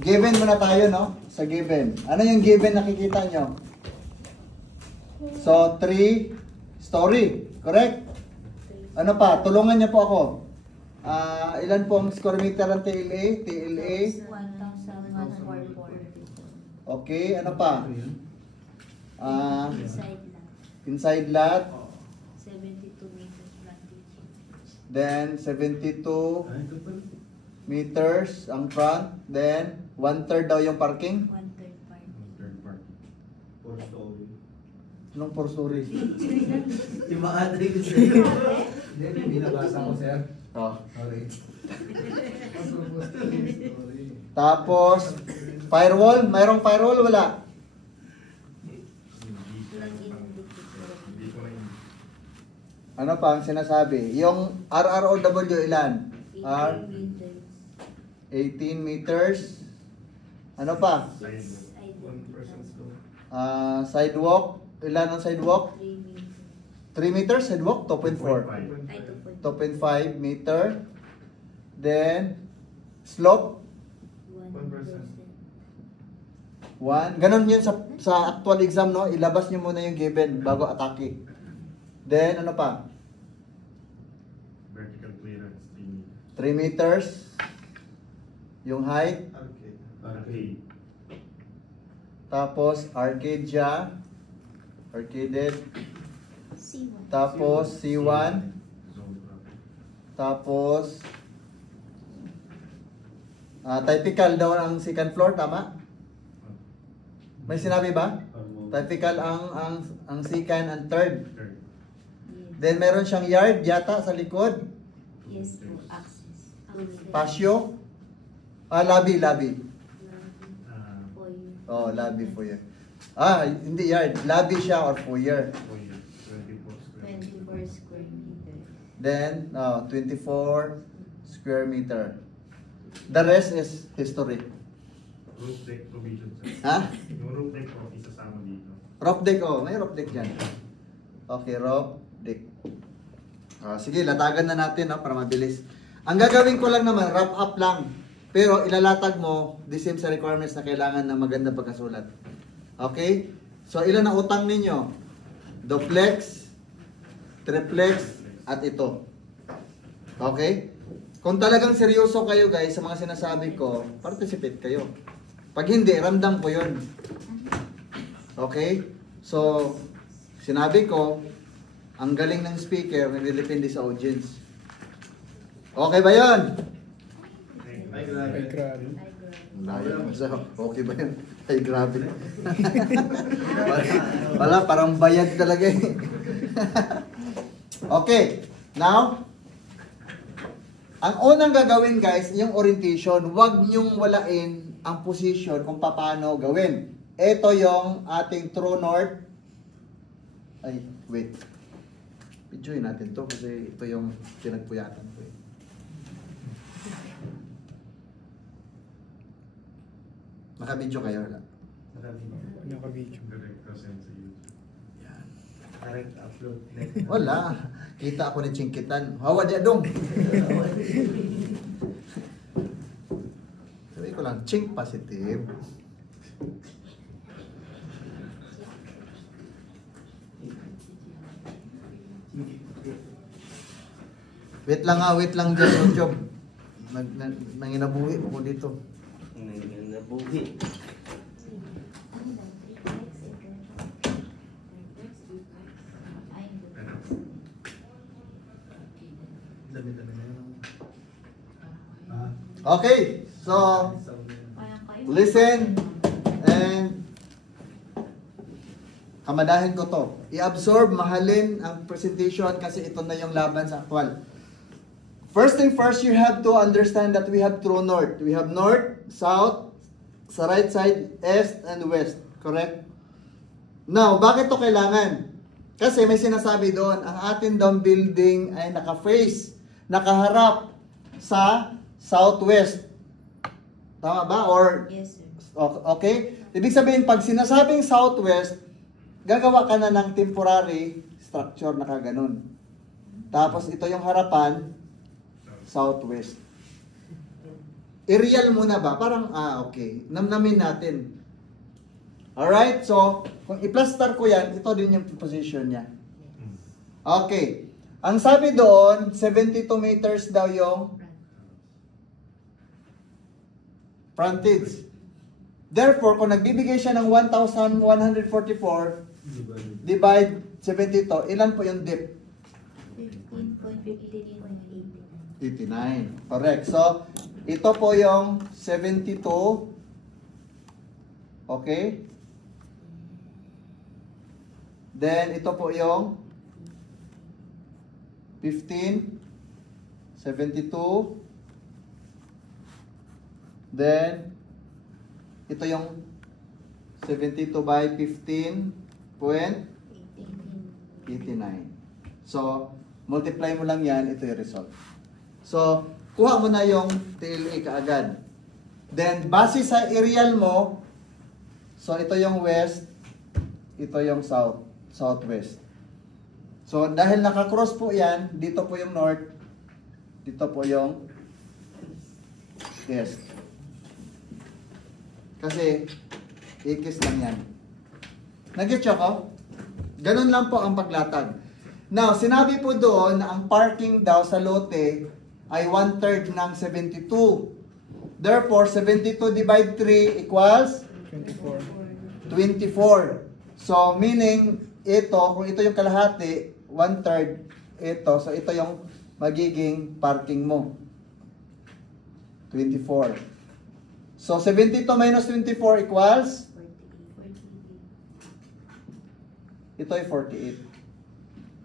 Given muna tayo, no? Sa given. Ano yung given nakikita nyo? So, 3 story. Correct? Ano pa? Tulungan niyo po ako. Ilan po ang square meter ng TLA? TLA? 1,144. Okay, ano pa? Inside lang. Inside lot. 72 meters frontage. Then, 72 meters ang front. Then, 1/3 daw yung parking. 1/3 part. Anong 4 story? Yung mga address ko sa'yo. Hindi, binabasa ko, sir. Oh. Sorry. Tapos, firewall. Mayroong firewall? Wala. Plug-in indicator. Ano pa ang sinasabi? Yung RROW ilan? 18 meters. 18 meters. Ano pa? Sidewalk. Ilan ang sidewalk? 3 meters. 3 meters sidewalk? 2.4. Ay, 2.5 meter. Then, slope? 1%. 1. Ganon yun sa actual exam, no? Ilabas nyo muna yung given bago atake. Then, ano pa? Vertical clearance 3 meters. Yung height. arcade. Tapos, arcade siya. Arcaded. C1. Tapos, C1. Zone traffic. Tapos, typical daw ang second floor, tama? May sinabi ba? Typical ang second and third. Third. Yes. Then, meron siyang yard yata sa likod. Yes po. Access. Patio. Lobby. Foyer. Oh, lobby, foyer. Hindi yard. Lobby siya or foyer. 24 square 24 square meters. meters. Then, 24 square meter. The rest is history. Roof deck provision, sir. Ha? Yung roof deck po, isasama dito. Roof deck, may roof deck dyan. Okay, roof deck. Sige, latagan na natin, no, para mabilis. Ang gagawin ko lang naman, wrap up lang. Pero ilalatag mo, the same sa requirements na kailangan ng maganda pagkasulat. Okay? So, ilan ang utang ninyo? Duplex, triplex, at ito. Okay? Kung talagang seryoso kayo guys sa mga sinasabi ko, participate kayo. Pag hindi, ramdam ko yun. Okay? So, sinabi ko, ang galing ng speaker, nagdidepende sa audience. Okay ba yun? Ay, grabe. Okay ba yun? Ay, grabe. Wala, parang bayad talaga eh. Okay. Now, ang unang gagawin guys, yung orientation, huwag nyong walain ang position kung paano gawin. Ito yung ating true north. Ay, wait. Videoin natin to kasi ito yung pinagpuyatan ko eh. Naka-video kayo? Wala? Naka-video. Director send sa YouTube. Yan. Direct upload. Wala. Kita ako ni Chingkitan. Hawa dia dong. Sabi ko lang, chink positive. Wait lang dyan, job. Nanginabuhi ako dito. Nabuhi. Dami-dami na yun. Okay, so listen and kamadahin ko to. I-absorb, mahalin ang presentation kasi ito na yung laban sa actual. First thing first, you have to understand that we have true north. We have north, south, sa right side, east, and west. Correct? Now, bakit to kailangan? Kasi may sinasabi doon, ang atin daw building ay naka-face, nakaharap sa southwest. Tama ba? Or, Yes, sir. okay? Ibig sabihin, pag sinasabing southwest, gagawa ka na ng temporary structure na kaganon. Tapos ito yung harapan, southwest. I-real muna ba? Parang, okay. Namnamin natin. Alright, so, kung i-plaster ko yan, ito din yung position niya. Okay. Ang sabi doon, 72 meters daw yung frontage. Therefore, kung nagbibigay siya ng 1,144, divide 72, ilan po yung dip? 89. Correct. So, ito po yung 72. Okay? Then, ito po yung 15. 72. Then, ito yung 72 by 15.89. So, multiply mo lang yan, ito yung result. So, kuha mo na yung TLA kaagad. Then, base sa aerial mo, so ito yung west, ito yung south, southwest. So, dahil nakakross po yan, dito po yung north, dito po yung east. Kasi, ikis lang yan. Nag-get ako? Ganun lang po ang paglatag. Now, sinabi po doon na ang parking daw sa lote ay 1/3 ng 72. Therefore, 72 divide 3 equals 24. So, meaning, ito, kung ito yung kalahati, 1/3 ito. So, ito yung magiging parking mo. 24. So, 72 minus 24 equals? Ito ay 48.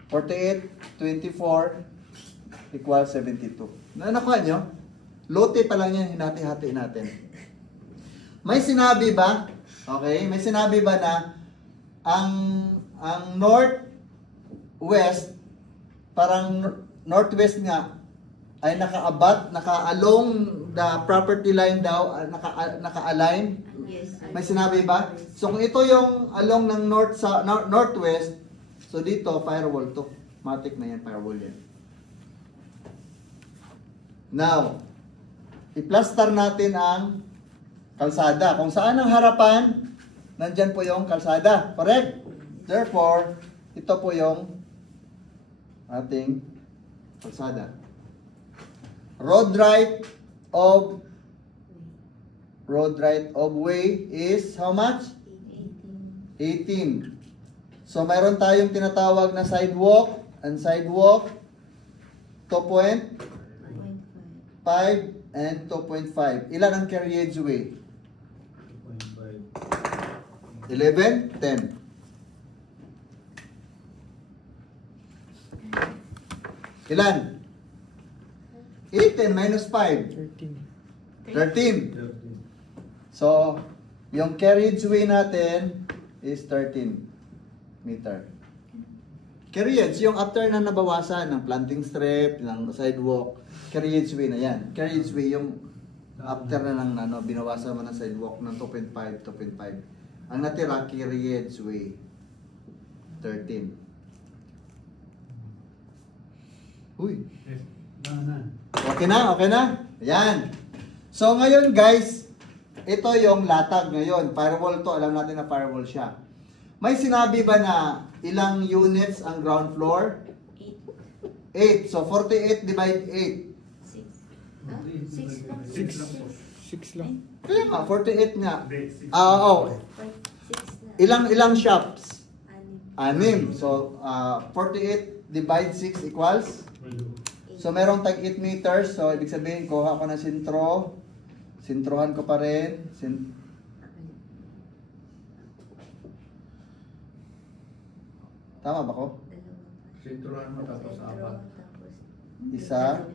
48, 24 equals 72. Nakuha nyo? Lote pa lang yan, hinati-hati natin. May sinabi ba? Okay, may sinabi ba na ang northwest, parang northwest nga, ay naka-along the property line daw, naka-align? Yes. May sinabi ba? So kung ito yung along ng northwest, so dito, firewall to. Matic na yan, firewall yan. Now, i-plaster natin ang kalsada. Kung saan ang harapan, nandyan po yung kalsada. Correct? Therefore, ito po yung ating kalsada. Road right of way is how much? 18. So, mayroon tayong tinatawag na sidewalk and sidewalk 2.5 and 2.5. Ilan ang carriageway? 11, 10. Ilan? 18 minus 5. 13. So, yung carriageway natin is 13 meter. Carriage, yung after na nabawasan ng planting strip, ng sidewalk, carriageway na yan. Carriageway yung after na ng binawasan mo ng sidewalk ng 2.5, 2.5. Ang natira, carriageway, 13. Uy. Okay na, okay na. Ayan. So ngayon guys, ito yung latag ngayon. Firewall to, alam natin na firewall siya. May sinabi ba na ilang units ang ground floor? 8. So 48 divide 8. 6 lang. Kaya nga, 48 nga. Hindi, 6. Ilang shops? 6. So 48 divide 6 equals? So merong tag 8 meters. So ibig sabihin, kuha ko ng sentro. Sentrohan ko pa rin. Tama ba ko? Sinturan mo tapos 4. Isa.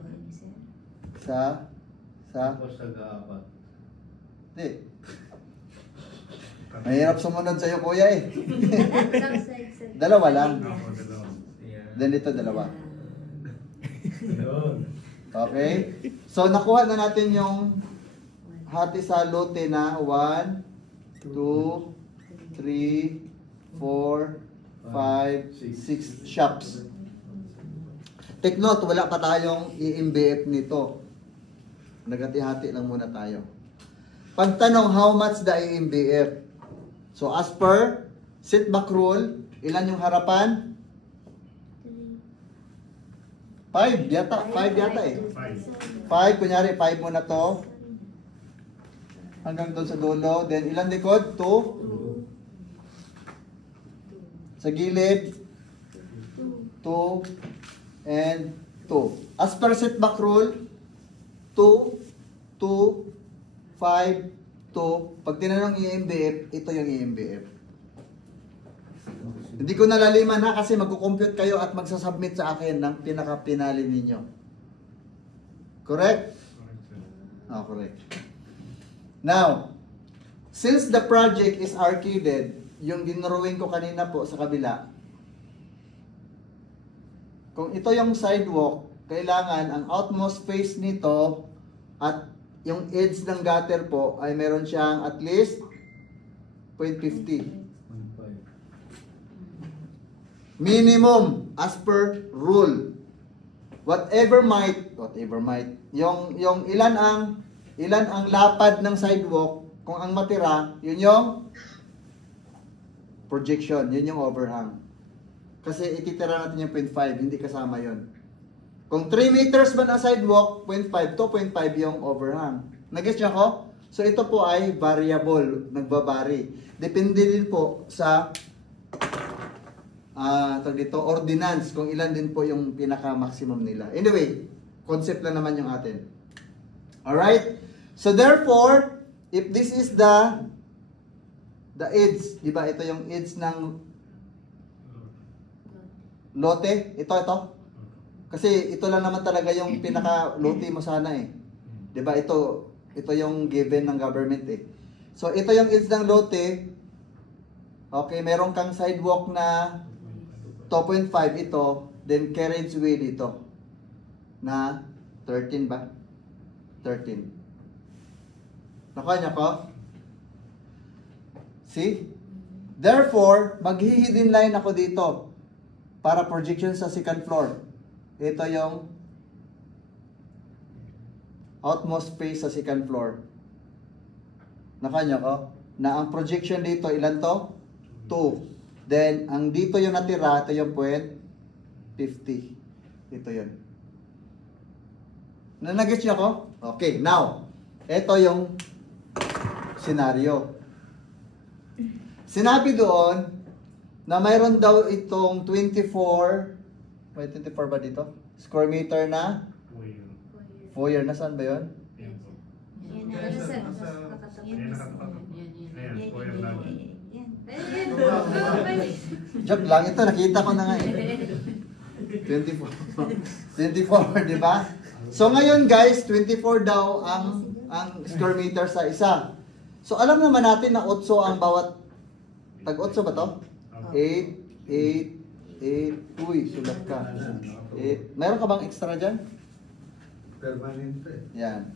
Tapos taga-4. Hindi. Mahirap sumunod sa'yo, kuya eh. Dalawa lang. Ako, dalawa. Then ito, dalawa. Yun. Okay? So, nakuha na natin yung hati sa lote na 1, 2, 3, 4, 5, 6 shops. Take note, wala pa tayong i-MBF nito. Naghati-hati lang muna tayo. Pagtanong, how much the AMBF? So, as per sit back rule, ilan yung harapan? 5 yata. 5 yata eh. 5, kunyari 5 muna to. Hanggang doon sa dulo. Then, ilan likod? 2. Sa gilid? 2 and 2. As per sit back rule, 2, 2, 5, 2. Pag tinanong EMBF, ito yung EMBF. Hindi ko nalaliman ha kasi magkukompute kayo at magsasubmit sa akin ng pinaka-pinali ninyo. Correct? Correct, sir. Oh, correct. Now, since the project is arcaded, yung dinrawing ko kanina po sa kabila, kung ito yung sidewalk, kailangan ang outmost face nito at yung edge ng gutter po ay meron siyang at least 0.50. Minimum as per rule. Whatever might, yung ilan ang lapad ng sidewalk, kung ang matira, yun yung projection, yun yung overhang. Kasi ititira natin yung 0.5, hindi kasama yun. Kung 3 meters man ang sidewalk, 0.5 to 0.5 yung overhang. Nag-gets niyo ako? So ito po ay variable, nagbabari. Depende din po sa ordinance, kung ilan din po yung pinaka-maximum nila. Anyway, concept lang naman yung atin. Alright? So therefore, if this is the edge, di ba? Ito yung edge ng lote. Ito. Kasi ito lang naman talaga yung pinaka-lote mo sana eh. Di ba? Ito yung given ng government eh. So ito yung edge ng lote. Okay, meron kang sidewalk na 2.5 ito, then carriageway dito na 13 ba? 13. Nakuha niya ko? See? Therefore, mag-hidden line ako dito para projection sa second floor. Ito yung outmost face sa second floor. Nakuha niya ko? Na ang projection dito, ilan to? 2. Then, ang dito yung natira, ito yung 0.50. Ito yun. Nag-gets niyo ako? Okay, now, ito yung scenario. Sinabi doon na mayroon daw itong 24, may 24 ba dito? Square meter na foyer. Nasaan ba yun? Yan po. Yan na. Ayan, Yan. nakatapat. Ayan, foyer namin. Joke lang, ito nakita ko na nga eh. 24, di ba? So ngayon guys, 24 daw ang square meter sa isa. So alam naman natin na 8 ang bawat, tag-8 ba to? 8, 8, 8, uy, sulat ka. 8. Meron ka bang extra dyan? Permanent eh. Yan.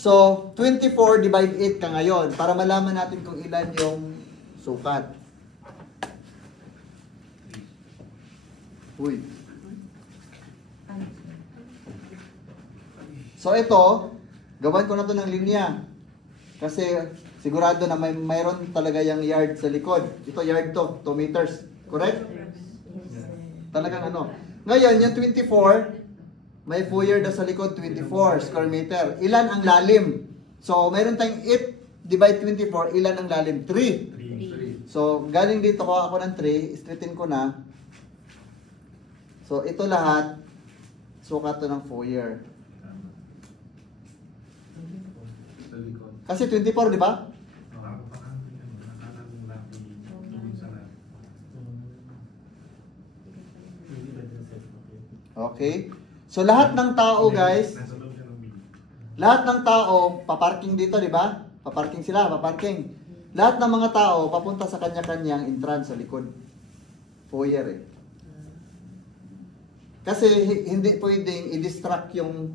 So, 24 divide 8 ka ngayon para malaman natin kung ilan yung sukat. Uy. So, ito, gawan ko na to ng linya. Kasi, sigurado na mayroon talaga yung yard sa likod. Ito yard to, 2 meters. Correct? Talagang ano. Ngayon, yung 24, may foyer daw sa likod, 24 square meter. Ilan ang lalim? So, mayroon tayong 8 divide 24. Ilan ang lalim? 3. So, galing dito ko ako ng 3. Straighten ko na. So, ito lahat. Sukat to ng foyer. Sa likod. Kasi 24, di ba? Okay. So, lahat ng tao, guys, lahat ng tao, paparking dito, di ba? Paparking sila, paparking. Lahat ng mga tao, papunta sa kanya-kanyang entrance sa likod. Foyer eh. Kasi hindi pwedeng i-distract yung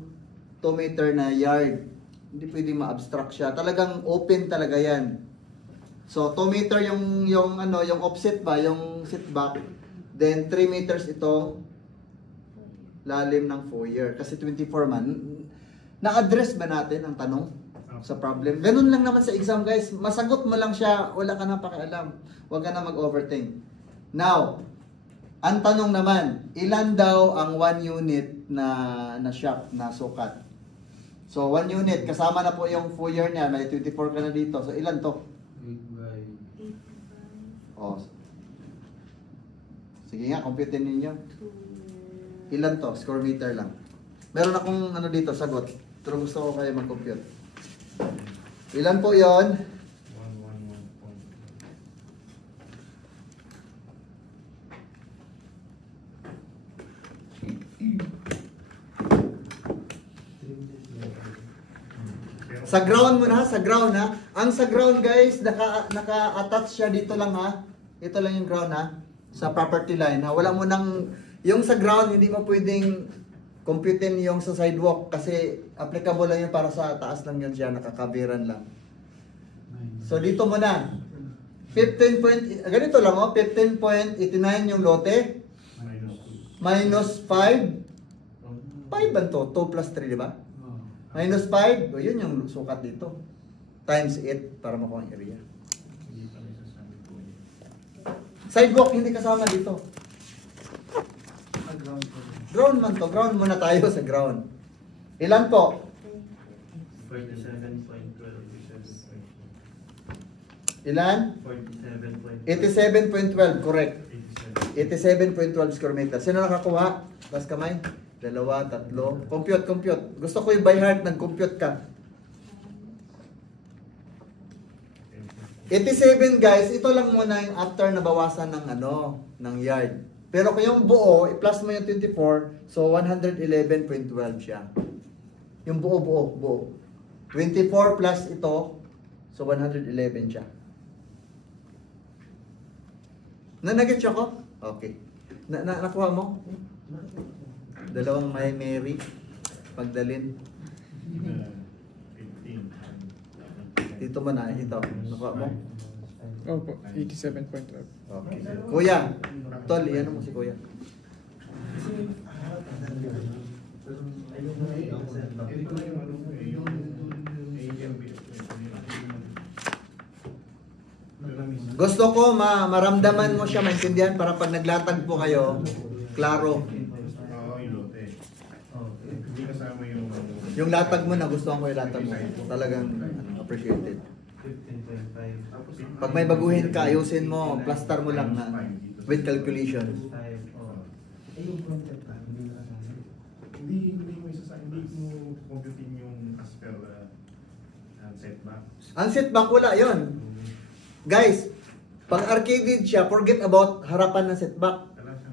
2 meter na yard. Hindi pwedeng ma-abstract siya. Talagang open talaga yan. So, 2 meter yung offset ba, yung setback. Then, 3 meters itong lalim ng foyer. Kasi 24 man. Na-address ba natin ang tanong sa problem? Ganun lang naman sa exam guys. Masagot mo lang siya, wala ka na pakialam. Huwag ka na mag-overthink. Now, ang tanong naman, ilan daw ang 1 unit na shock, na sukat? So, 1 unit, kasama na po yung full year niya, may 24 ka na dito. So, ilan to? 8 by... Oh. Sige nga, computein ninyo. Ilan to? Score meter lang. Meron akong ano dito, sagot. Pero gusto ko kayo mag-compute. Ilan po yon? 111. Sa ground mo na, sa ground ha. Ang sa ground guys, naka-attach siya dito lang ha. Ito lang yung ground ha. Sa property line ha. Wala mo nang, yung sa ground hindi mo pwedeng computein yung sa sidewalk kasi applicable lang yun para sa taas lang yun siya, nakakabiran lang. So dito mo na. 15 ganito lang oh, 15.89 yung lote. Minus 5. 5 ba to? 2 plus 3, di ba? Minus 5, o yun yung sukat dito. Times 8 para makuha ang area. Sidewalk, hindi kasama dito. Ground man to. Ground muna tayo sa ground. Ilan po? 47.12. Ilan? 47.12. 87.12, correct. 87.12 square meter. Sino nakakuha? Taas kamay. 2, 3. Compute. Gusto ko yung by heart, nag-compute ka. 87 guys, ito lang muna yung after nabawasan ng ng yard. Pero kung yung buo, i-plus mo yung 24, so 111.12 siya. Yung buo. 24 plus ito, so 111 siya. Nag-get siya ko? Okay. Nakuha mo? Dalawang may Mary. Pagdalin. Dito mo na, ito. Nakuha mo? Opo, 87.12. Okay. Kuya, Tol, yan mo si Kuya. Gusto ko maramdaman mo siya, maintindihan para pag naglatag po kayo, klaro. Yung latag mo na gusto ko yung latag mo. Talagang appreciated. 15.5. Pag may baguhin ka, ayusin mo, plaster mo lang na with calculation. Hindi mo computing yung as per setback. Ang setback, wala yon. Guys, pag arcaded siya, forget about harapan ng setback.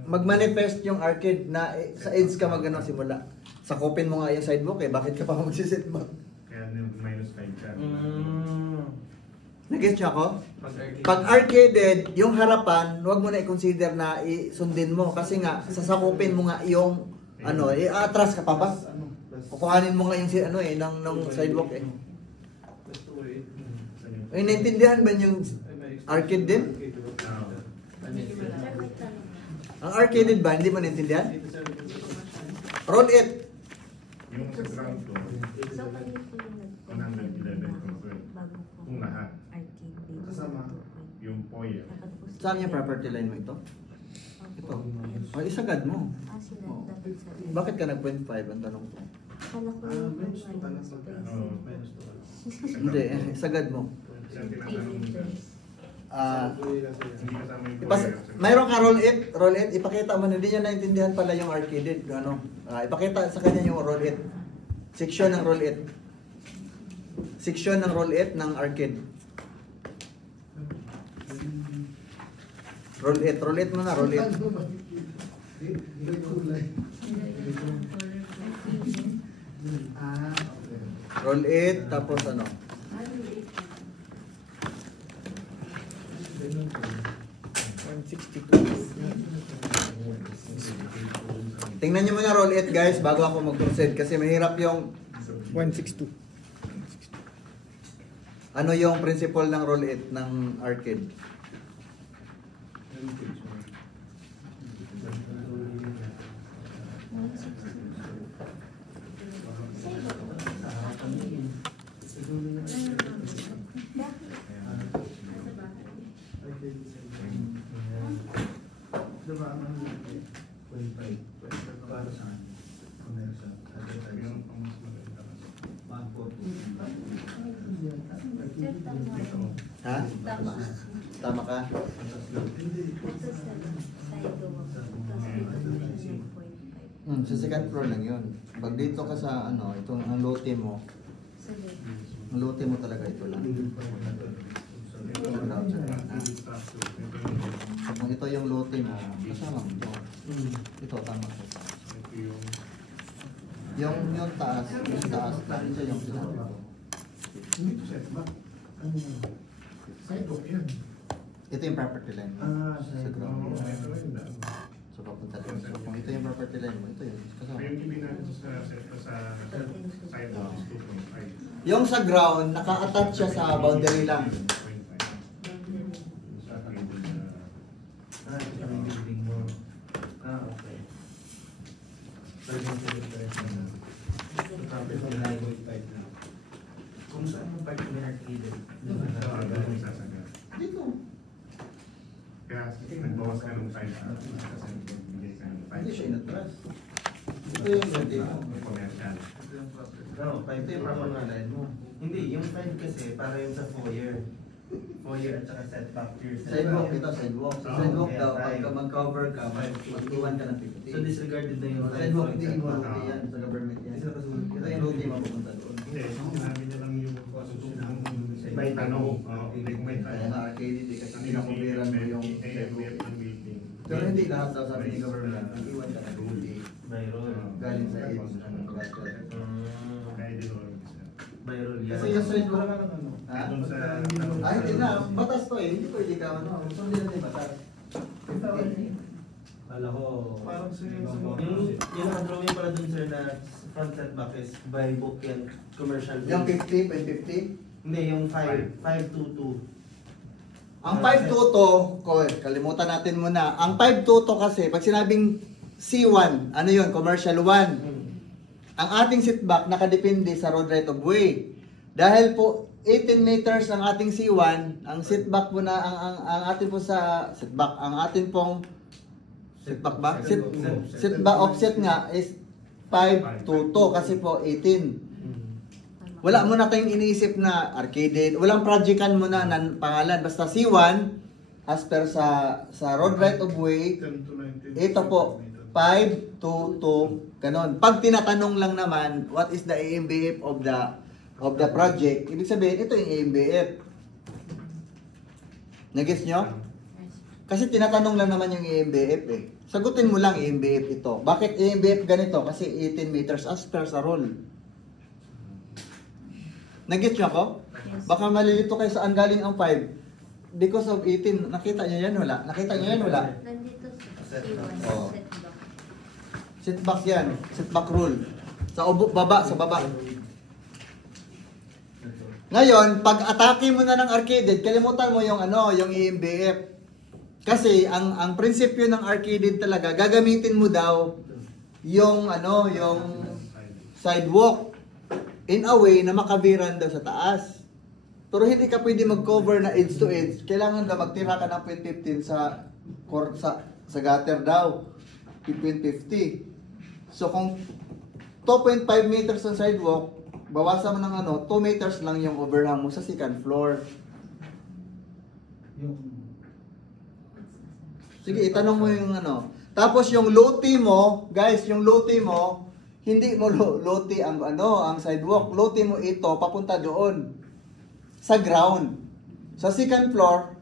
Mag-manifest yung arcade na sa edge ka simula. Sakupin mo nga yung sidewalk bakit ka pa magsisetback? Kaya minus 5 siya. Nag-get siya ako? Pag arcaded, yung harapan, huwag mo na i-consider na isundin mo. Kasi nga, sasakupin mo nga yung, atras ka pa ba? Kukuhanin mo nga yung ng sidewalk naintindihan ba yung arcade din? Ang arcaded ba, hindi mo naintindihan? Roll it. Yung sa ground ko, 111 kung lahat. Yung foyer. Saan yung property line mo ito? Ito. Isagad mo. Bakit ka nag-0.5 ang tanong ko? Hindi, isagad mo. Siya tinatanong mo siya. Hindi kasama yung foyer. Mayroon ka roll it, ipakita mo, hindi niya naintindihan pala yung arcaded, ipakita sa kanya yung roll it. Section ng roll it. Section ng roll it ng arcade. Roll it mo na, roll it. Roll it, tapos 162. Tingnan nyo muna roll it guys bago ako mag-proceed kasi mahirap yung 162. ano yung principle ng roll it ng arcade. Para saan? Commercial. Meron pang mas maganda kasi. Sir, tama. Ha? Tama. Tama ka? Hindi. Ito sa sidewalk. Tapos dito na 9.5. Sa second floor lang yun. Pag dito ka sa ano, itong ang lote mo, Sabi. ang lote mo talaga ito lang. Ito yung structure. Ito yung Kung ito yung lote mo, kasama mo ito. Ito, tama ka. ito yung Yung taas, ito yung sinabi ko. Hindi ko setback. Ano yan? Sidewalk yan. Ito yung property line. Sa ground. ito rin lang. So papunta doon. So kung ito yung property line mo, ito yun. Kasama. Yung ibig natin sa sidewalk is 2.5. Yung sa ground, naka-attach siya sa boundary lang. 2.5. Ito yung building mo. Okay. Kung saan mo part ng arcade? Dito. Kaya nagbawas ka ng 5 kasi bigay ka ng 5. Hindi siya inatras. Ito yung lote mo. Commercial. No, 5 yung pangalan mo. Hindi, yung 5 kasi para yung sa foyer. Foyer at saka setback to your Sidewalk, ito sidewalk. Sa sidewalk Okay, daw, five. pagka mag-cover ka, mag-iwan ka ng 50. So disregarded na yung Sidewalk, hindi setback. mo lote yan. Sa government yan. Ito yung lote mo pupunta doon. Hindi, sinabi niya lang yung may tanong. Hindi kung may Kaya tanong. nga arcade hindi kasi pinakubiran mo yung AFF ng building. Pero hindi lahat daw sabi ni government. Iwan ka ng 50. Mayroon. Galing sa AIDS. Kaya din oras siya. Mayroon yan. Kasi yung sidewalk, ha? Doon sa Ay, hindi na. Batas to eh. Hindi pwede ka ano. Sundin natin yung batas. Kala ko, Parang yung nakadrawing pala dun sir na front setback is by book yan, commercial. Yung base. 50, 50. Hindi, yung 522. Ang 522, ko, kalimutan natin muna. Ang 522 kasi, pag sinabing C1, ano yun? Commercial 1. Ang ating setback nakadepende sa road right of way. Dahil po 18 meters ang ating C1, ang setback po na ang atin po sa setback, ang atin pong setback ba? Setback offset nga is 522 kasi po 18. Wala mo na tayong iniisip na arcade, walang projectan mo na ng pangalan, basta C1 as per sa road right of way. 10 to 19. Ito po, 5 to 2, ganon. Pag tinatanong lang naman, what is the AMBF of the project, ibig sabihin, ito yung AMBF. Nagets nyo? Kasi tinatanong lang naman yung AMBF eh. Sagutin mo lang AMBF ito. Bakit AMBF ganito? Kasi 18 meters as per sa rule. Nagets nyo ako? Yes. Baka malilito kayo saan galing ang 5. Because of 18, nakita nyo yan? Wala. Nakita nyo yan? Wala. Nandito sa C1, Oo. setback. Setback yan. Setback rule. Sa baba, sa baba. Ngayon, pag atake mo na ng arcade, kalimutan mo yung yung AMBF. Kasi ang prinsipyo ng arcade talaga, gagamitin mo daw yung yung sidewalk in a way na makabiran daw sa taas. Pero hindi ka pwede mag-cover na edge to edge. Kailangan daw magtira ka ng 0.15 sa gutter daw. 0.50. So kung 2.5 meters ang sidewalk, bawasan mo ng 2 meters lang yung overhang mo sa second floor. Sige, itanong mo yung Tapos yung lote mo, guys, yung lote mo, hindi mo lote ang ang sidewalk. Lote mo ito papunta doon sa ground. Sa second floor,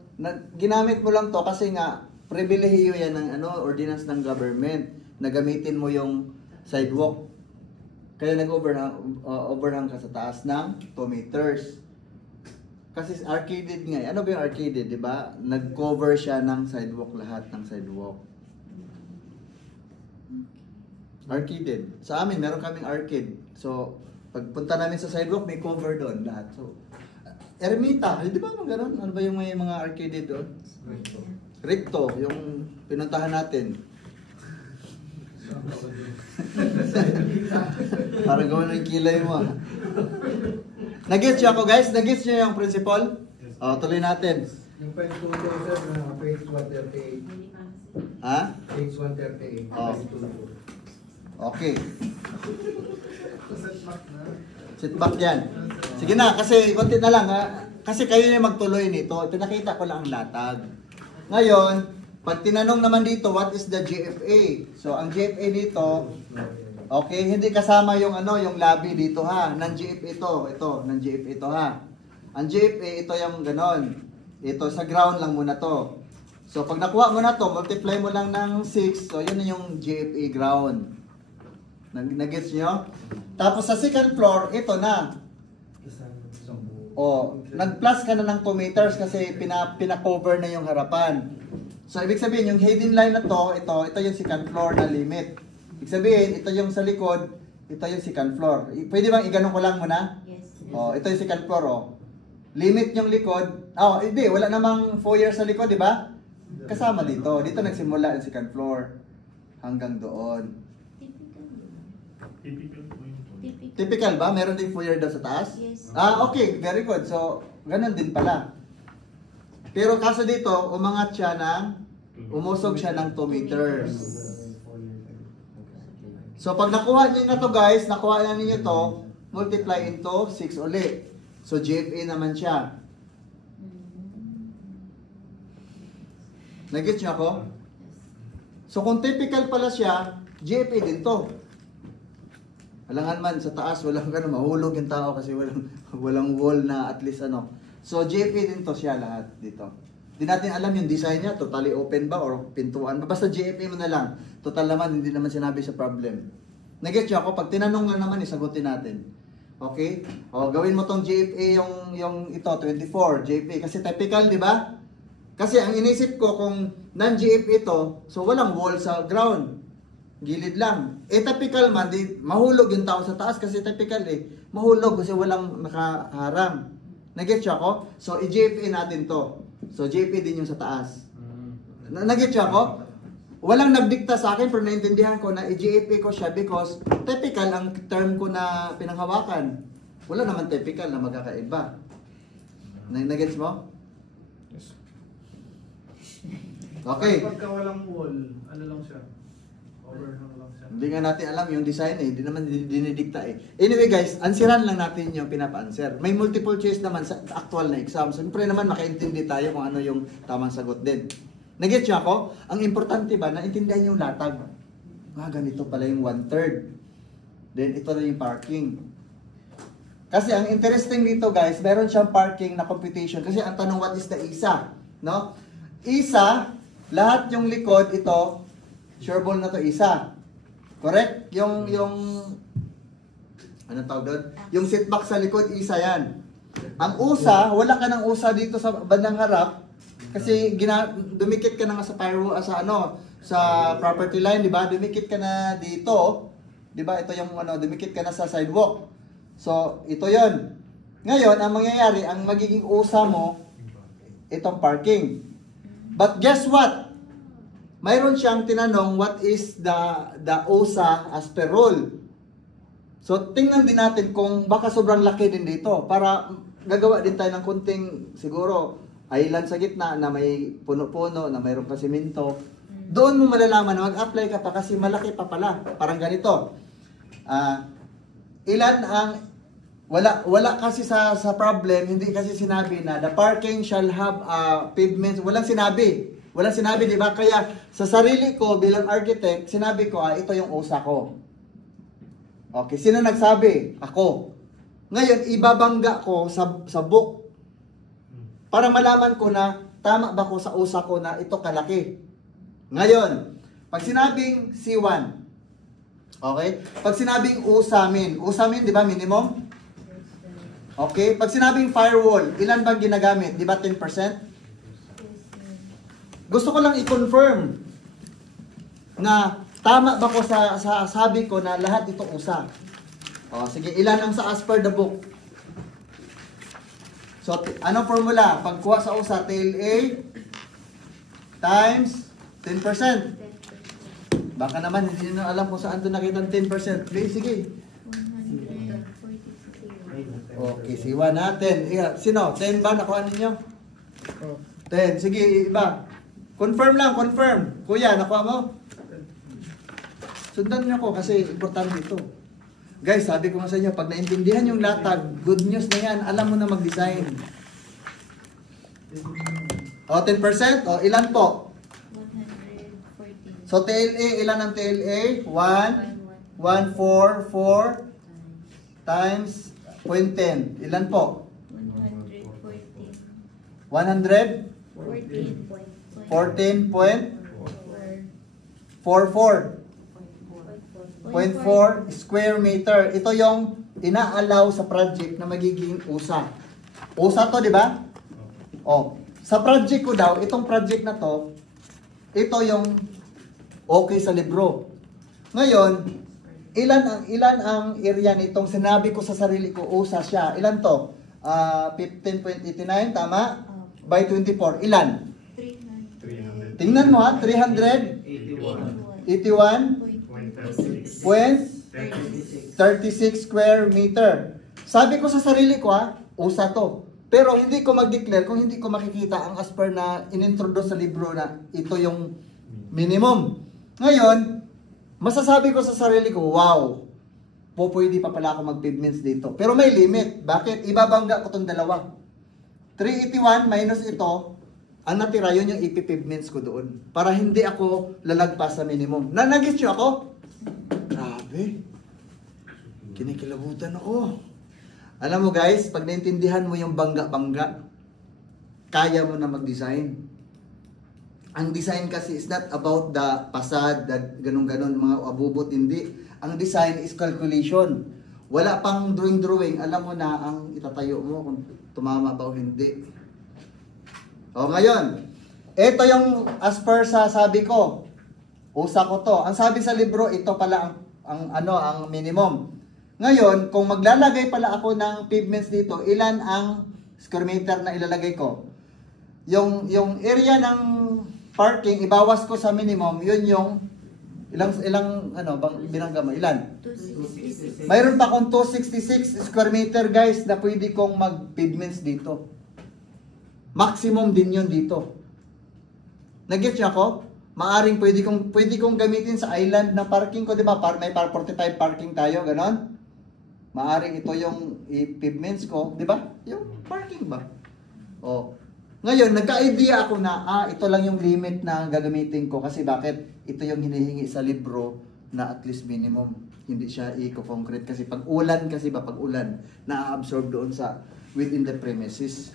ginamit mo lang to kasi nga pribilehiyo yan ng ordinance ng government na gamitin mo yung sidewalk. Kaya nag-overhang ka sa taas ng 2 meters. Kasi arcaded nga. Ano ba yung arcaded, di ba? Nag-cover siya ng sidewalk, lahat ng sidewalk. Arcaded. Sa amin, meron kaming arcade. So, pagpunta namin sa sidewalk, may cover doon lahat. So, Ermita, di ba mga ganun? Ano ba yung may mga arcade doon? Recto, yung pinuntahan natin. Parang gawin ng kilay mo. Nag-gets nyo ako guys? Nag-gets nyo yung principle? O, tuloy natin. Yung 522 sir na page water page. Hindi kasi. Ha? H138. Oh. Okay. Sit back yan. Sige na, kasi konti na lang ha. Kasi kayo na magtuloy nito. Pinakita ko lang ang latag. Ngayon, pag tinanong naman dito, what is the GFA? So, ang GFA dito, okay, hindi kasama yung ano, yung labi dito ha. Non-GFA ito, non-GFA ito ha. Ang GFA, ito yung ganon. Ito, sa ground lang muna to. So, pag nakuha mo na to, multiply mo lang ng 6. So, yun na yung GFA ground. Nag-gets nyo? Tapos sa second floor, ito na. O, nag-plus ka na ng 2 meters kasi pina-cover na yung harapan. So, ibig sabihin, yung hidden line na to, ito yung second floor na limit. Ibig sabihin, ito yung sa likod, ito yung second floor. Pwede bang iganon ko lang muna? Yes. O, ito yung second floor, o. Limit yung likod. Oh, hindi, wala namang foyer sa likod, di ba? Kasama dito. Dito nagsimula yung second floor. Hanggang doon. Typical po yun po. Typical ba? Meron din foyer daw sa taas? Yes. Okay. Very good. So, ganun din pala. Pero kaso dito, umangat siya umusog siya ng 2 meters. So, pag nakuha niyo na to guys, nakuha na ninyo to, multiply into 6 uli. So, GFA naman siya. Nag-gets niyo ako? So, kung typical pala siya, GFA din to. Alangan man, sa taas, walang mahulog yung tao kasi walang wall na at least ano. So, GFA din to siya lahat dito. Hindi natin alam yung design niya, totally open ba or pintuan ba. Basta GFA mo na lang. Total naman, hindi naman sinabi sa problem. Nag-gets niyo ako? Pag tinanong na naman, isagutin natin. Okay? O, gawin mo tong GFA yung ito, 24, GFA. Kasi typical, di ba? Kasi ang inisip ko, kung non-GFA ito, so walang wall sa ground. Gilid lang. Typical man, mahulog yung tao sa taas kasi typical mahulog kasi walang nakaharang. Nag-get siya ako? So, i-GFA natin to. So, GFA din yung sa taas. Nag-get siya ako? Walang nagdikta sa akin pero naintindihan ko na i-GFA ko siya because typical ang term ko na pinanghawakan. Wala naman typical na magkakaiba. Nag-gets mo? Yes. Okay. Pagka walang wall, ano lang siya? Overhang lang siya. Hindi nga natin alam yung design hindi naman dinidikta Anyway guys, ansiran lang natin yung pinapa-answer. May multiple choice naman sa actual na exam. Siyempre naman makaintindi tayo kung ano yung tamang sagot din. Nag-get siya ako? Ang importante ba, naintindihan yung latag. Ganito pala yung 1/3. Then ito na yung parking. Kasi ang interesting dito guys, meron siyang parking na computation. Kasi ang tanong, what is the isa? No? Isa, lahat yung likod, ito, sureball na to isa. Correct? Yung anong tawag doon? Yung setback sa likod, isa yan. Ang usa, wala ka ng usa dito sa bandang harap kasi dumikit ka na nga sa sa property line, di ba? Dumikit ka na dito, di ba? Ito yung dumikit ka na sa sidewalk. So, ito 'yon. Ngayon, ang mangyayari, ang magiging usa mo itong parking. But guess what? Mayroon siyang tinanong, what is the OSA as per rule? So, tingnan din natin kung baka sobrang laki din dito para gagawa din tayo ng kunting, siguro, island sa gitna na may puno-puno, na mayroon pa simento. Doon mo malalaman na mag-apply ka pa kasi malaki pa pala. Parang ganito. Wala kasi sa problem, hindi kasi sinabi na the parking shall have pavements. Walang sinabi, di ba? Kaya sa sarili ko bilang architect, sinabi ko, ito yung usa ko. Okay, sino nagsabi? Ako. Ngayon, ibabangga ko sa book para malaman ko na tama ba ko sa usa ko na ito kalaki. Ngayon, pag sinabing C1, okay? Pag sinabing usamin, di ba minimum? Okay, pag sinabing firewall, ilan bang ginagamit? Di ba 10%? Gusto ko lang i-confirm na tama ba ko sa sabi ko na lahat ito usa. Sige, ilan ang sa as per the book? So, anong formula? Pagkuha sa usa, tail A times 10%. Baka naman, hindi nyo alam kung saan ito nakita 10%. Sige. 146. Okay, siwa natin. Sino? 10 ba nakuha ninyo? 10. Sige, iba. Confirm lang, confirm. Kuya, nakuha mo? Sundan niyo ako kasi importante ito. Guys, sabi ko nga sa inyo, pag naintindihan yung latag, good news na yan, alam mo na mag-design. O, 10%? O, ilan po? 114. So, TLA, ilan ang TLA? 1, 1, 4, 4 times 0.10. Ilan po? 114. 100? 14.44. 0.4 square meter. Ito yung ina-allow sa project na magiging USA. USA to, di ba? Oh, sa project ko daw, itong project na to, ito yung okay sa libro. Ngayon, ilan ang area nitong sinabi ko sa sarili ko, USA siya. Ilan to? 15.89, tama? By 24, ilan? 300. 300. Tingnan mo ha, 381. 81. 36 square meter. Sabi ko sa sarili ko USA to. Pero hindi ko mag-declare kung hindi ko makikita ang as per na inintroduce sa libro na ito yung minimum. Ngayon, masasabi ko sa sarili ko, wow, pwede pa pala ako mag-pavements dito. Pero may limit. Bakit? Ibabangga ko itong dalawa. 381 minus ito, ang natira yun yung ipipavements ko doon. Para hindi ako lalagpas sa minimum. Nagis nyo ako? Grabe. Kinikilabutan ako. Alam mo guys, pag naintindihan mo yung bangga-bangga, kaya mo na mag-design. Ang design kasi is not about the facade, ganun-ganon, mga abubot, hindi. Ang design is calculation. Wala pang drawing, alam mo na ang itatayo mo kung tumama ba o hindi. O ngayon, ito yung as per sa sabi ko, USA ko to. Ang sabi sa libro, ito pala ang minimum. Ngayon, kung maglalagay pala ako ng pavements dito, ilan ang square meter na ilalagay ko? Yung area ng parking, ibawas ko sa minimum, yun yung ilang bang binangga mo? Ilan? 266. Mayroon pa akong 266 square meter guys na pwede kong mag-pavements dito. Maximum din yun dito. Nag-get niyo ako? Maaring pwede kong gamitin sa island na parking ko, di ba? May 45 parking tayo, ganon. Maaring ito yung pavements ko, di ba? Yung parking ba? Oh. Ngayon, nagka-idea ako na, ito lang yung limit na gagamitin ko kasi bakit? Ito yung hinihingi sa libro na at least minimum. Hindi siya eco-concrete kasi pag ulan, na-absorb doon sa within the premises.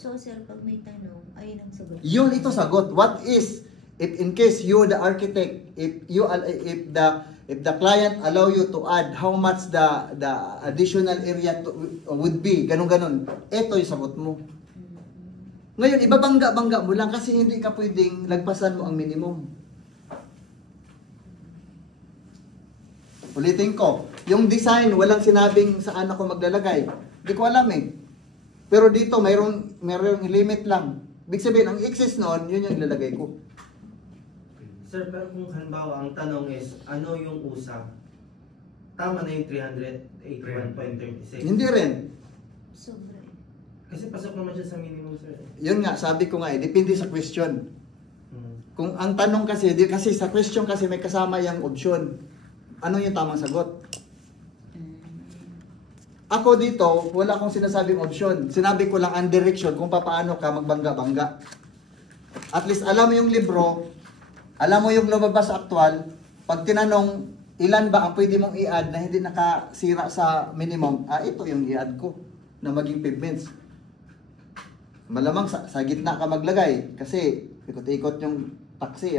So, sir, pag may tanong, ayun ang sagot. Yun ito sagot. What is if in case you the architect, if the client allow you to add how much the additional area would be, ganun. Ito yung sagot mo. Ngayon, ibabangga-bangga mo lang kasi hindi ka pwedeng lagpasan mo ang minimum. Ulitin ko, yung design, walang sinabing saan ako maglalagay. Hindi ko alam eh. Pero dito, mayroong limit lang. Ibig sabihin, ang excess noon, yun yung ilalagay ko. Sir, pero kung halimbawa, ang tanong is, ano yung USA? Tama na yung 381.36. Hindi rin. Sobra. Kasi pasok naman siya sa minimum, sir. Yun nga, sabi ko nga eh, depende sa question. Kung ang tanong kasi sa question kasi may kasama yung option. Ano yung tamang sagot? Ako dito, wala akong sinasabing option. Sinabi ko lang ang direction kung paano ka magbangga-bangga. At least alam mo yung libro, alam mo yung lumabas sa actual, pag tinanong ilan ba ang pwede mong i-add na hindi nakasira sa minimum, ito yung i-add ko na maging pavements. Malamang sa gitna ka maglagay kasi ikot-ikot yung taxi,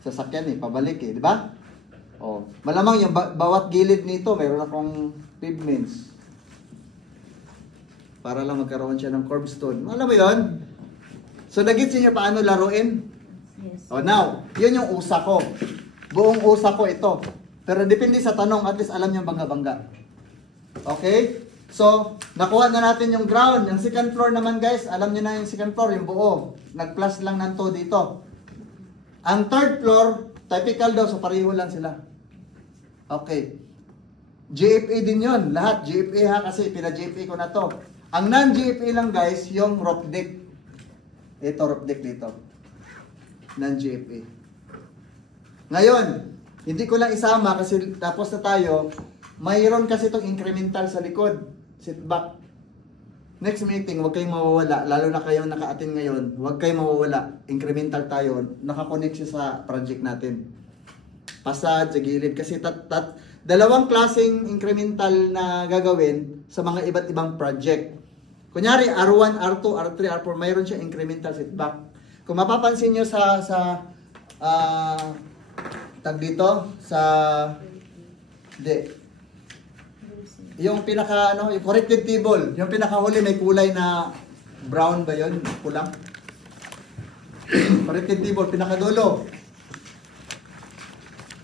sasakyan pabalik di ba? Oh, malamang yung bawat gilid nito mayroon akong pavements. Para lang magkaroon siya ng curbstone. Alam mo yun? So, nagits niyo paano laruin? Yes. Oh, now, yun yung USA ko. Buong USA ko ito. Pero depende sa tanong, at least alam niyo bangga-bangga. Okay? So, nakuha na natin yung ground. Yung second floor naman guys, alam niyo na yung second floor, yung buo. Nag-plus lang ng 2 dito. Ang third floor, typical daw, so pareho lang sila. Okay. GFA din yun. Lahat GFA kasi pina-GFA ko na to. Ang non-GFA lang guys, yung roof deck. Ito, roof deck dito. Non-GFA. Ngayon, hindi ko lang isama kasi tapos na tayo. Mayroon kasi itong incremental sa likod. Sit back. Next meeting, huwag kayong mawawala. Lalo na kayong naka-attend ngayon, huwag kayong mawawala. Incremental tayo. Nakakonect siya sa project natin. Pasad, sa gilid. Kasi dalawang klaseng incremental na gagawin sa mga iba't ibang project. Kunyari, R1, R2, R3, R4, mayroon siya incremental sit back. Kung mapapansin nyo tag dito, yung pinaka, yung corrected table, yung pinakahuli may kulay na brown ba yun? Pulang? Corrected table, pinakadulo.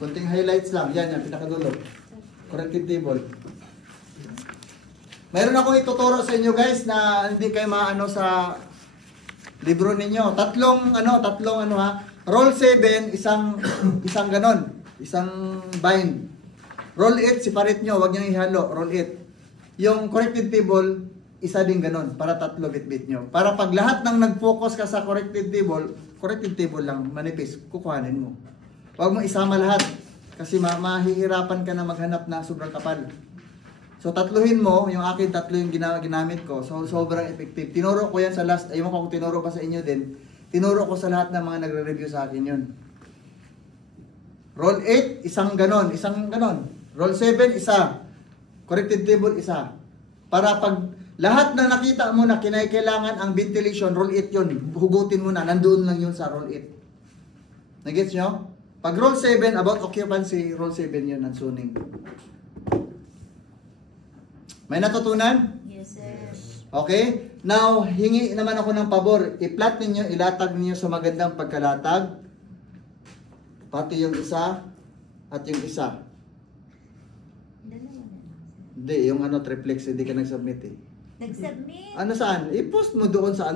Kunting highlights lang, yan, pinakadulo. Corrected table. Mayroon akong ituturo sa inyo guys na hindi kayo maano sa libro ninyo. Tatlong Roll 7, isang ganon. Isang bind. Roll 8, separate nyo. Huwag nyo ihalo. Roll 8. Yung corrected table, isa din ganon. Para tatlo bit-bit nyo. Para pag lahat ng nag-focus ka sa corrected table lang, manipis, kukuhanin mo. Huwag mo isama lahat. Kasi mahihirapan ka na maghanap na sobrang kapal. So tatluhin mo, yung akin tatlo yung ginamit ko. So sobrang effective. Tinuro ko yan sa last, ayun ko kung tinuro pa sa inyo din. Tinuro ko sa lahat ng mga nagre-review sa akin yun. Roll 8, isang ganon. Roll 7, isa. Corrected table, isa. Para pag lahat na nakita mo na kinakailangan ang ventilation, roll 8 yun. Hugutin mo na, nandoon lang yun sa roll 8. Nagets nyo? Pag roll 7, about occupancy, roll 7 yun, ang suning. May natutunan? Yes, sir. Okay? Now, hingi naman ako ng pabor. I-plot ninyo, ilatag ninyo sa magandang pagkalatag. Pati yung isa at yung isa. Dalawa na. Hindi, yung triplex, hindi ka nag-submit eh. Nag-submit. Ano saan? I-post mo doon sa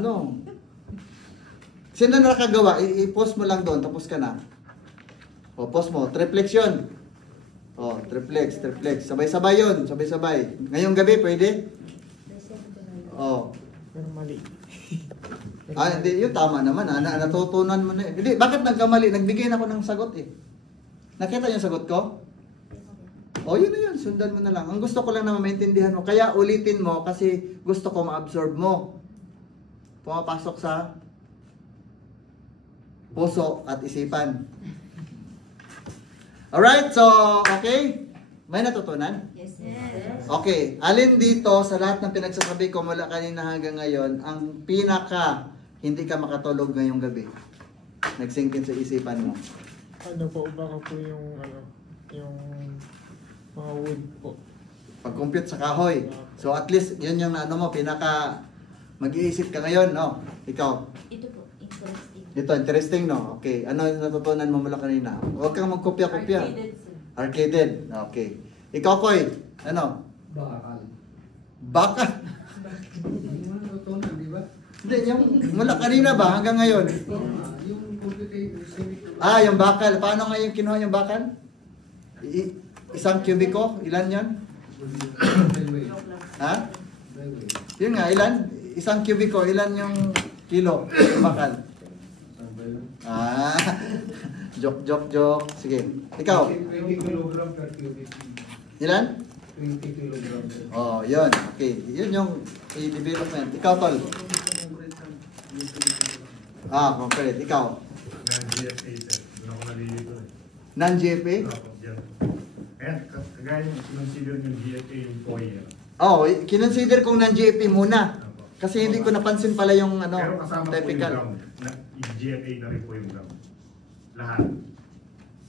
Sino na nakagawa? I-post mo lang doon, tapos ka na. O, post mo. Triplex yun. O, triplex. Sabay-sabay yun. Sabay-sabay. Ngayong gabi, pwede? O. Pero mali. Hindi, yun tama naman. Natutunan mo na. Hindi, bakit nagkamali? Nagbigay na ako ng sagot eh. Nakita yung sagot ko? O, yun na yun. Sundan mo na lang. Ang gusto ko lang na maintindihan mo. Kaya ulitin mo kasi gusto ko ma-absorb mo. Pumapasok sa puso at isipan. Alright, so, okay? May natutunan? Yes, sir. Okay, alin dito sa lahat ng pinagsasabi ko mula kanina hanggang ngayon, ang pinaka hindi ka makatulog ngayong gabi? Nagsingkin sa isipan mo. Ano po, baka po yung mga wood po. Pag-compute sa kahoy. So at least, yun yung pinaka mag-iisip ka ngayon, no? Ikaw. Ito po, interesting. Ito, interesting, no? Okay, ano yung natutunan mo mula kanina? Huwag kang magkopya-kopya. Arcaded, sir. Arcaded. Okay. Ikaw, Koy, ano? Bakal. Baka. Hindi mo natutunan, di ba? Hindi, yung mula kanina ba hanggang ngayon? Yung computer, Yung bakal. Paano ngayon kinuha yung bakal? Isang kubiko? Ilan yon? Ha? Yun nga, ilan? Isang kubiko, ilan yung kilo? Yung bakal? Joke. Sige. Ikaw? 20 kilogram per cubic. Ilan? 20 kilogram. Oh, yun. Okay. Yun yung i-development. Ikaw, Tol? Concrete. Ikaw? Non-GFA, sir. Doon ako nalilito eh. Non-GFA? Yan. Kaya, kagaya yung consider yung GFA yung foyer. Kinonsider kong non-GFA muna. Kasi hindi ko napansin pala yung Pero kasama po yung typical. ground. Yung GFA na rin po yung ground. Lahat.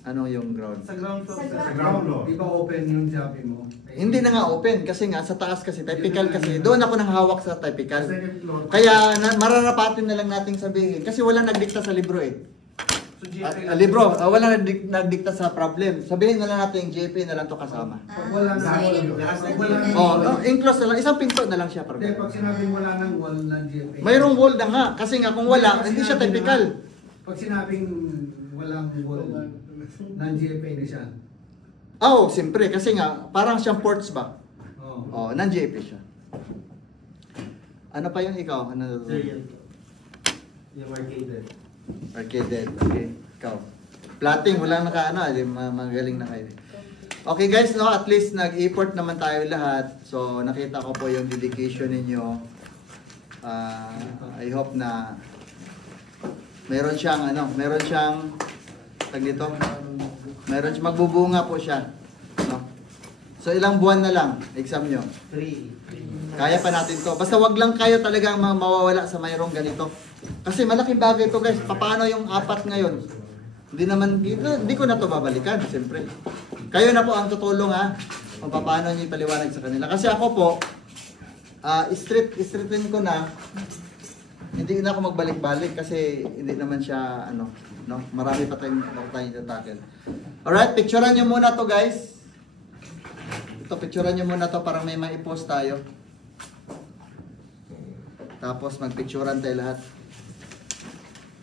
Ano yung ground? Sa ground floor, Sa sir. Sa ground floor. Di ba open yung sabi mo? Hindi na nga open kasi nga sa taas kasi typical kasi doon ako nang hawak sa typical. Sa second floor. Kaya mararapatin na lang nating sabihin kasi wala nagdikta sa libro eh. So, GFA Libro, wala nagdikta sa problem. Sabihin na lang natin yung JP na lang to kasama. Pag wala So, na yun, wall, nasa wala na dito. Enclose na lang, isang pinto na lang siya Hindi, problem. pag sinabing wala nang wall ng GFA. Mayroong wall na nga kasi nga kung wala, hindi siya typical. Pag sinabing walang wall ng GFA na siya. Siyempre kasi nga parang siyang ports ba? Nan-JP siya. Ano pa yung ikaw? Ano? Sir, yan. Yung arcade. Arcade. Okay. Ikaw. Plating, walang naka magaling na kayo. Okay guys, no, at least nag-effort naman tayo lahat. So nakita ko po yung dedication ninyo. I hope na meron siyang tag dito. Meron siyang magbubunga po siya. No? So ilang buwan na lang exam nyo. 3. Kaya pa natin to. Basta wag lang kayo talagang mawawala sa mayroong ganito. Kasi malaking bagay to guys. Paano yung 4 ngayon? Hindi ko na to babalikan, siyempre. Kayo na po ang tutulong kung paano niyo ipaliwanag sa kanila. Kasi ako po, streetin ko na, hindi na ako magbalik-balik kasi hindi naman siya, no? Marami pa tayong tatakil. Alright, picturean niyo muna to guys. Ito, picturean niyo muna to para may maipost tayo. Tapos magpicturean tayo lahat.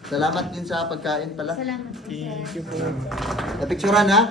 Salamat din sa pagkain pala. Salamat po, sir. Thank you po. Napicturean ha?